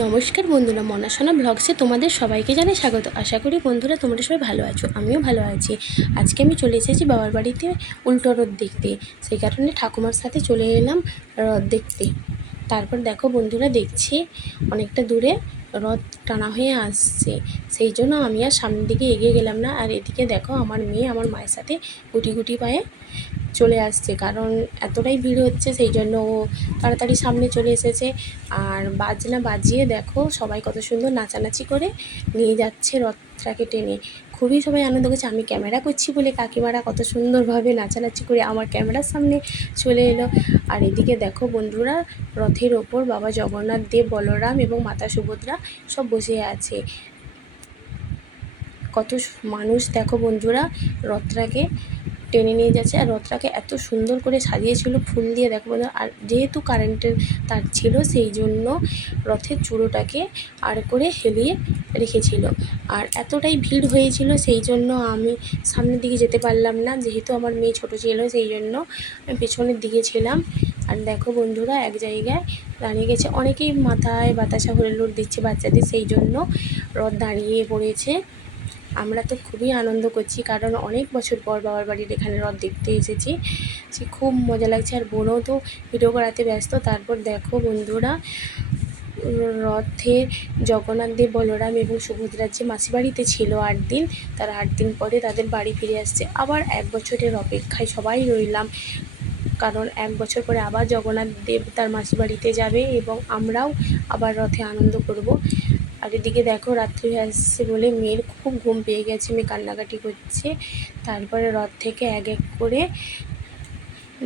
নমস্কার বন্ধুরা মনাশোনা ব্লগসে তোমাদের সবাইকে জানাই স্বাগত। আশা করি বন্ধুরা তোমরা সবাই ভালো আছো, আমিও ভালো আছি। আজকে আমি চলে এসেছি বাবার বাড়িতে উল্টো রথ দেখতে। সেই কারণে ঠাকুমার সাথে চলে এলাম রথ দেখতে। তারপর দেখো বন্ধুরা, দেখছি অনেকটা দূরে রথ টানা হয়ে আসছে। সেই জন্য আমি আর সামনের দিকে এগিয়ে গেলাম না। আর এদিকে দেখো আমার মেয়ে আমার মায়ের সাথে গুটি গুটি পায়ে চলে আসছে। কারণ এতটাই ভিড় হচ্ছে, সেই জন্য ও তাড়াতাড়ি সামনে চলে এসেছে। আর বাজনা বাজিয়ে দেখো সবাই কত সুন্দর নাচানাচি করে নিয়ে যাচ্ছে রথটাকে টেনে, খুবই সবাই আনন্দ করছে, আমি ক্যামেরা করছি বলে কাকিমারা কত সুন্দরভাবে নাচানাচি করে আমার ক্যামেরার সামনে চলে এলো। আর এদিকে দেখো বন্ধুরা, রথের ওপর বাবা জগন্নাথ দেব, বলরাম এবং মাতা সুভদ্রা সব বসে আছে। কত মানুষ, দেখো বন্ধুরা, রথটাকে টেনে নিয়ে যাচ্ছে আর রথটাকে এত সুন্দর করে সাজিয়েছিল, ফুল দিয়ে দেখো আর যেহেতু কারেন্টের তার ছিল, সেই জন্য রথের চূড়োটাকে আর করে হেলিয়ে রেখেছিল। আর এতটাই ভিড় হয়েছিল, সেই জন্য আমি সামনের দিকে যেতে পারলাম না। যেহেতু আমার মেয়ে ছোটো ছিল, সেই জন্য আমি পেছনের দিকে ছিলাম। আর দেখো বন্ধুরা, এক জায়গায় দাঁড়িয়ে গেছে। অনেকেই মাথায় বাতাসা হলুদ দিচ্ছে বাচ্চাদের, সেই জন্য রথ দাঁড়িয়ে পড়েছে। আমরা তো খুবই আনন্দ করছি, কারণ অনেক বছর পর বাবার বাড়ির এখানে রথ দেখতে এসেছি। সে খুব মজা লাগছে, আর বোনও তো ভিডিও করাতে ব্যস্ত, তারপর দেখো বন্ধুরা রথে জগন্নাথ দেব, বলরাম এবং সুভদ্রার যে মাসি বাড়িতে ছিল আট দিন, তার আট দিন পরে তাদের বাড়ি ফিরে আসছে। আবার এক বছরের অপেক্ষায় সবাই রইলাম, কারণ এক বছর পরে আবার জগন্নাথ দেব তার মাসি বাড়িতে যাবে এবং আমরাও আবার রথে আনন্দ করব। আর এদিকে দেখো রাত্রি হয়ে আসছে বলে মেয়ের খুব ঘুম পেয়ে গেছে, মেয়ে কান্নাকাটি করছে। তারপরে রথ থেকে এক এক করে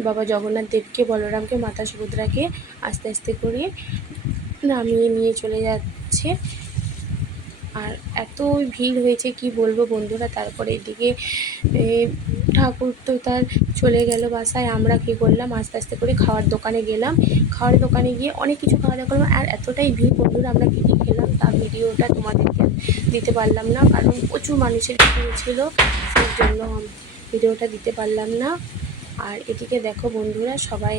বাবা জগন্নাথ দেবকে, বলরামকে, মাতা সুভদ্রাকে আস্তে আস্তে করে নামিয়ে নিয়ে চলে যাচ্ছে। আর এত ভিড় হয়েছে কি বলব বন্ধুরা, তারপরে এদিকে ঠাকুর তো তার চলে গেল বাসায়, আমরা কী করলাম? আস্তে আস্তে করে খাওয়ার দোকানে গেলাম। খাওয়ার দোকানে গিয়ে অনেক কিছু খাওয়া দাওয়া করলাম। আর এতটাই ভিড় বন্ধুরা, আমরা কী কী খেলাম তার ভিডিওটা তোমাদেরকে দিতে পারলাম না। কারণ প্রচুর মানুষের ভিড় ছিল সেই জন্য ভিডিওটা দিতে পারলাম না। আর এদিকে দেখো বন্ধুরা, সবাই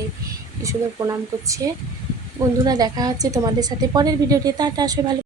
কি সুন্দর প্রণাম করছে। বন্ধুরা, দেখা হচ্ছে তোমাদের সাথে পরের ভিডিওতে। টাটা, সবাই ভালো